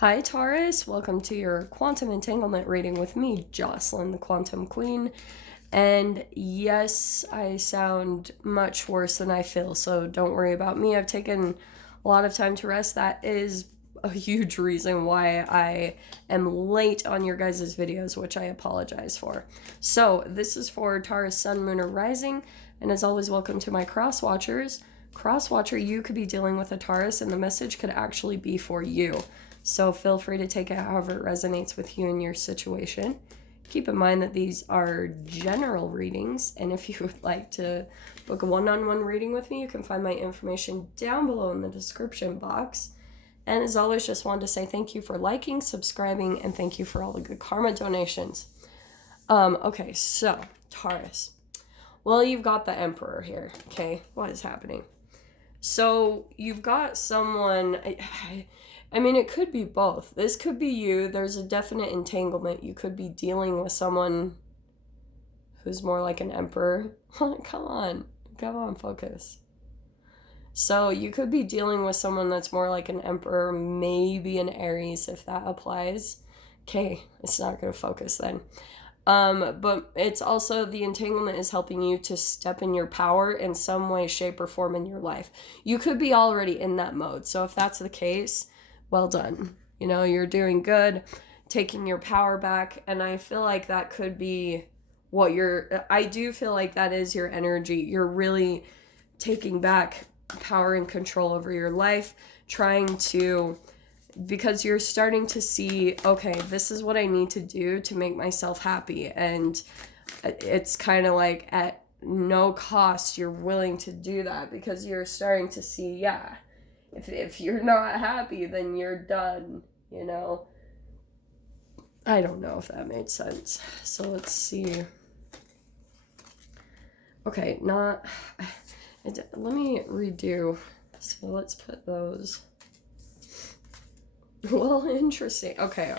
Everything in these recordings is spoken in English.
Hi Taurus, welcome to your quantum entanglement reading with me, Jocelyn, the Quantum Queen. And yes, I sound much worse than I feel, so don't worry about me. I've taken a lot of time to rest. That is a huge reason why I am late on your guys' videos, which I apologize for. So this is for Taurus, Sun, Moon, or Rising, and as always, welcome to my cross watchers. Cross watcher, you could be dealing with a Taurus, and the message could actually be for you. So feel free to take it however it resonates with you and your situation. Keep in mind that these are general readings, and if you would like to book a one-on-one reading with me, you can find my information down below in the description box. And as always, just wanted to say thank you for liking, subscribing, and thank you for all the good karma donations. Okay, so Taurus. Well, you've got the Emperor here, okay? What is happening? So you've got someone... I mean, it could be both. This could be you. There's a definite entanglement. You could be dealing with someone who's more like an emperor. Come on, focus. So you could be dealing with someone that's more like an emperor, maybe an Aries, if that applies. Okay, it's not going to focus then. But it's also, the entanglement is helping you to step in your power in some way, shape, or form in your life. You could be already in that mode. So if that's the case, well done. You know, you're doing good, taking your power back. And I feel like that could be what I do feel like that is your energy. You're really taking back power and control over your life, because you're starting to see, okay, this is what I need to do to make myself happy. And it's kind of like at no cost, you're willing to do that because you're starting to see, yeah, if you're not happy, then you're done, you know? I don't know if that made sense. So let's see. Okay, let me redo. So let's put those. Well, interesting. Okay.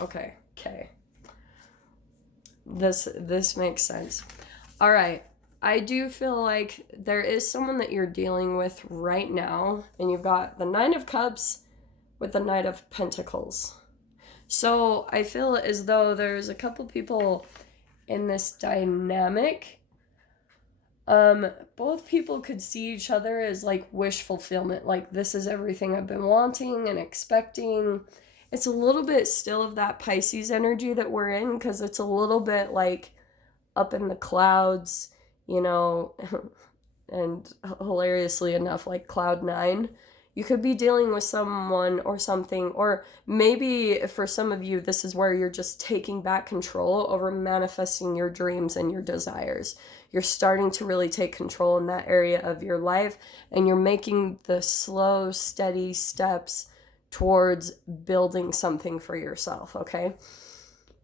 This makes sense. All right. I do feel like there is someone that you're dealing with right now, and you've got the Nine of Cups with the Knight of Pentacles. So I feel as though there's a couple people in this dynamic. Both people could see each other as like wish fulfillment, like this is everything I've been wanting and expecting. It's a little bit still of that Pisces energy that we're in, because it's a little bit like up in the clouds, you know, and hilariously enough, like cloud 9. You could be dealing with someone or something, or maybe for some of you, this is where you're just taking back control over manifesting your dreams and your desires. You're starting to really take control in that area of your life, and you're making the slow, steady steps towards building something for yourself, okay?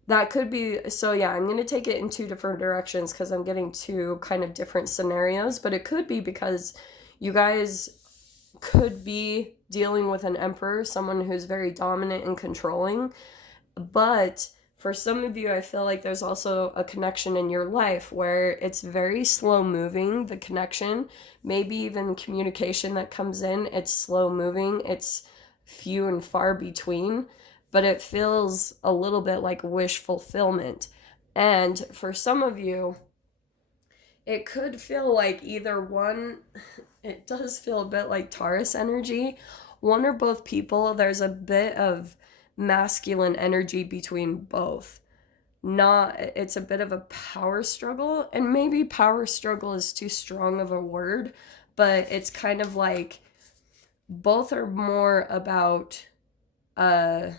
That could be, so yeah, I'm going to take it in two different directions because I'm getting two kind of different scenarios, but it could be because you guys could be dealing with an emperor, someone who's very dominant and controlling, but for some of you, I feel like there's also a connection in your life where it's very slow moving, the connection, maybe even communication that comes in, it's slow moving, it's few and far between, but it feels a little bit like wish fulfillment. And for some of you, it could feel like either one, it does feel a bit like Taurus energy. One or both people, there's a bit of masculine energy between both. It's a bit of a power struggle, and maybe power struggle is too strong of a word, but it's kind of like both are more about, the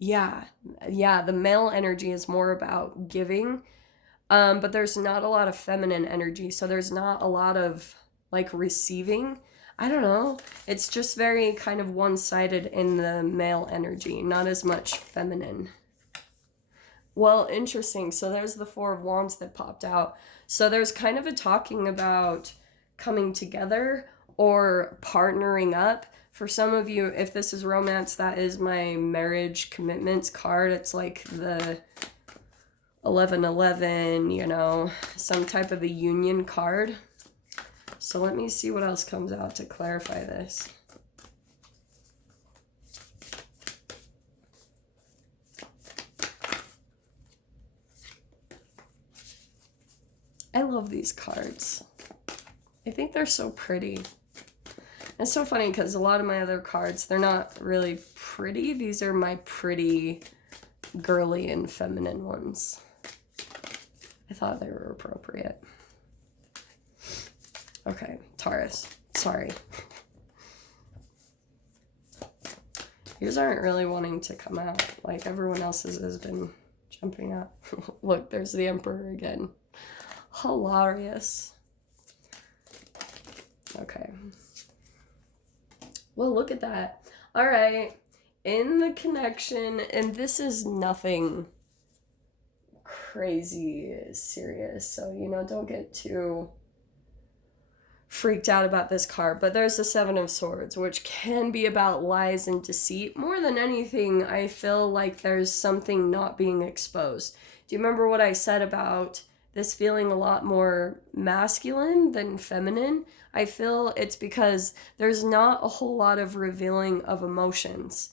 male energy is more about giving, but there's not a lot of feminine energy, so there's not a lot of like receiving. I don't know. It's just very kind of one-sided in the male energy, not as much feminine. Well, interesting. So there's the Four of Wands that popped out. So there's kind of a talking about coming together or partnering up. For some of you, if this is romance, that is my marriage commitments card. It's like the 1111, you know, some type of a union card. So let me see what else comes out to clarify this. I love these cards. I think they're so pretty. It's so funny because a lot of my other cards, they're not really pretty. These are my pretty, girly, and feminine ones. I thought they were appropriate. Okay, Taurus. Sorry. Yours aren't really wanting to come out. Like everyone else's has been jumping out. Look, there's the Emperor again. Hilarious. Okay. Well, look at that. All right. In the connection, and this is nothing crazy serious. So, don't get too freaked out about this card. But there's the Seven of Swords, which can be about lies and deceit. More than anything, I feel like there's something not being exposed. Do you remember what I said about this feeling a lot more masculine than feminine? I feel it's because there's not a whole lot of revealing of emotions,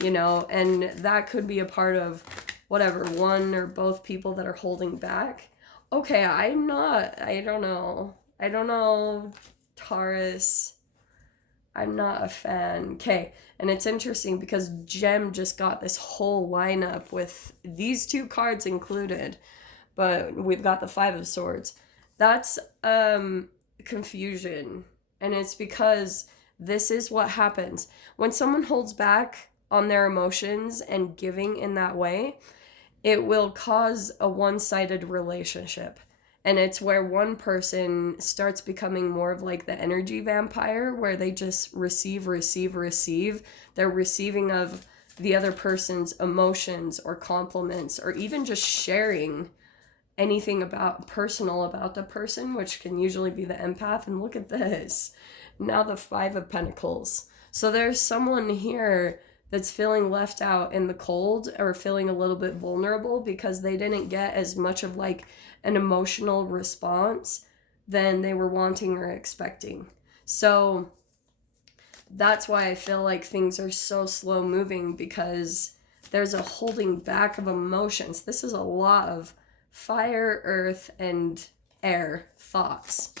and that could be a part of whatever, one or both people that are holding back. Okay, I don't know, Taurus. I'm not a fan. Okay, and it's interesting because Jem just got this whole lineup with these two cards included, but we've got the Five of Swords. That's confusion, and it's because this is what happens when someone holds back on their emotions and giving in that way. It will cause a one-sided relationship, and it's where one person starts becoming more of like the energy vampire, where they just receive. They're receiving of the other person's emotions or compliments, or even just sharing anything personal about the person, which can usually be the empath. And look at this. Now the Five of Pentacles. So there's someone here that's feeling left out in the cold, or feeling a little bit vulnerable because they didn't get as much of like an emotional response than they were wanting or expecting. So that's why I feel like things are so slow moving, because there's a holding back of emotions. This is a lot of fire, earth, and air thoughts.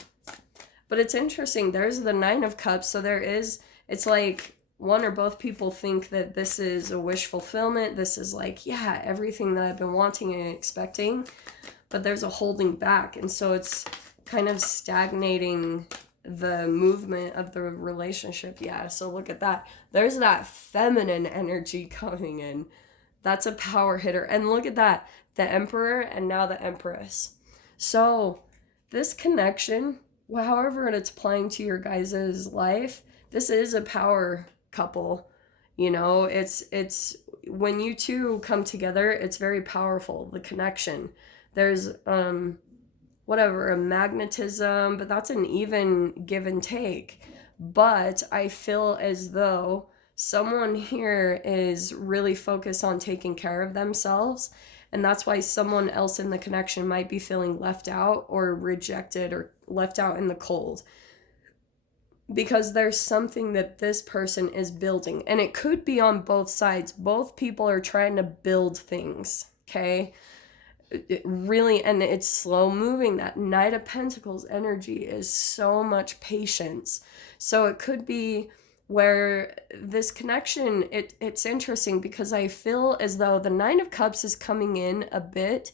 But it's interesting. There's the Nine of Cups. So it's like one or both people think that this is a wish fulfillment. This is like, yeah, everything that I've been wanting and expecting. But there's a holding back. And so it's kind of stagnating the movement of the relationship. Yeah, so look at that. There's that feminine energy coming in. That's a power hitter. And look at that. The Emperor and now the Empress. So this connection, however it's applying to your guys' life, this is a power couple. It's when you two come together, it's very powerful, the connection. There's a magnetism, but that's an even give and take. But I feel as though someone here is really focused on taking care of themselves. And that's why someone else in the connection might be feeling left out or rejected or left out in the cold. Because there's something that this person is building. And it could be on both sides. Both people are trying to build things, okay? Really, and it's slow moving. That Knight of Pentacles energy is so much patience. So it could be where this connection, it's interesting because I feel as though the Nine of Cups is coming in a bit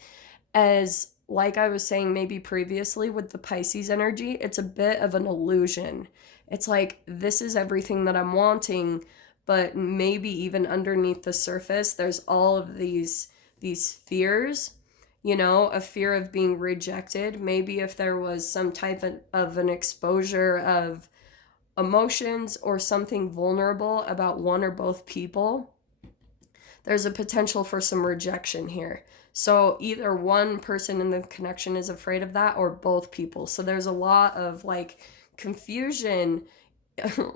as, like I was saying maybe previously with the Pisces energy, it's a bit of an illusion. It's like, this is everything that I'm wanting, but maybe even underneath the surface, there's all of these fears, a fear of being rejected. Maybe if there was some type of an exposure of emotions or something vulnerable about one or both people, there's a potential for some rejection here. So either one person in the connection is afraid of that, or both people. So there's a lot of like confusion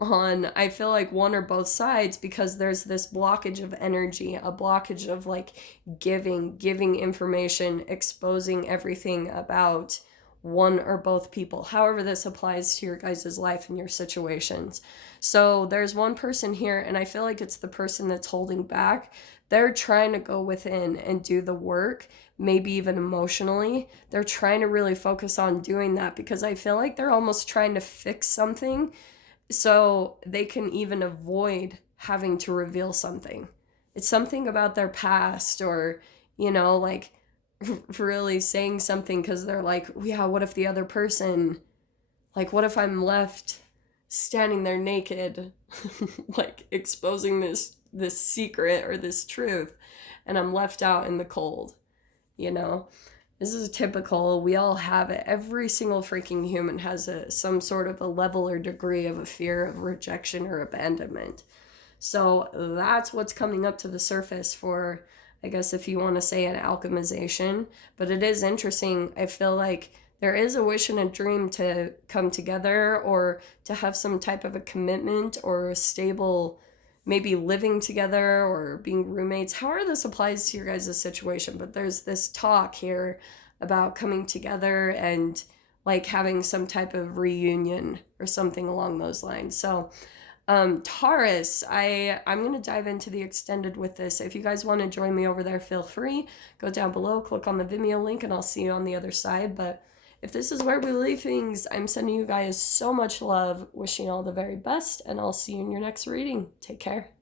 on, I feel like, one or both sides, because there's this blockage of energy, a blockage of like giving information, exposing everything about one or both people. However, this applies to your guys' life and your situations. So there's one person here, and I feel like it's the person that's holding back. They're trying to go within and do the work, maybe even emotionally. They're trying to really focus on doing that because I feel like they're almost trying to fix something so they can even avoid having to reveal something. It's something about their past, or, you know, like really saying something because they're like, yeah, what if the other person, like, what if I'm left standing there naked, like exposing this secret or this truth, and I'm left out in the cold, you know? This is typical. We all have it. Every single freaking human has some sort of a level or degree of a fear of rejection or abandonment. So that's what's coming up to the surface for, I guess, if you want to say an alchemization. But it is interesting. I feel like there is a wish and a dream to come together, or to have some type of a commitment or a stable, maybe living together or being roommates, however this applies to your guys' situation. But there's this talk here about coming together and like having some type of reunion or something along those lines. So Taurus, I'm going to dive into the extended with this. If you guys want to join me over there, feel free. Go down below, click on the Vimeo link, and I'll see you on the other side. But if this is where we leave things, I'm sending you guys so much love, wishing you all the very best, and I'll see you in your next reading. Take care.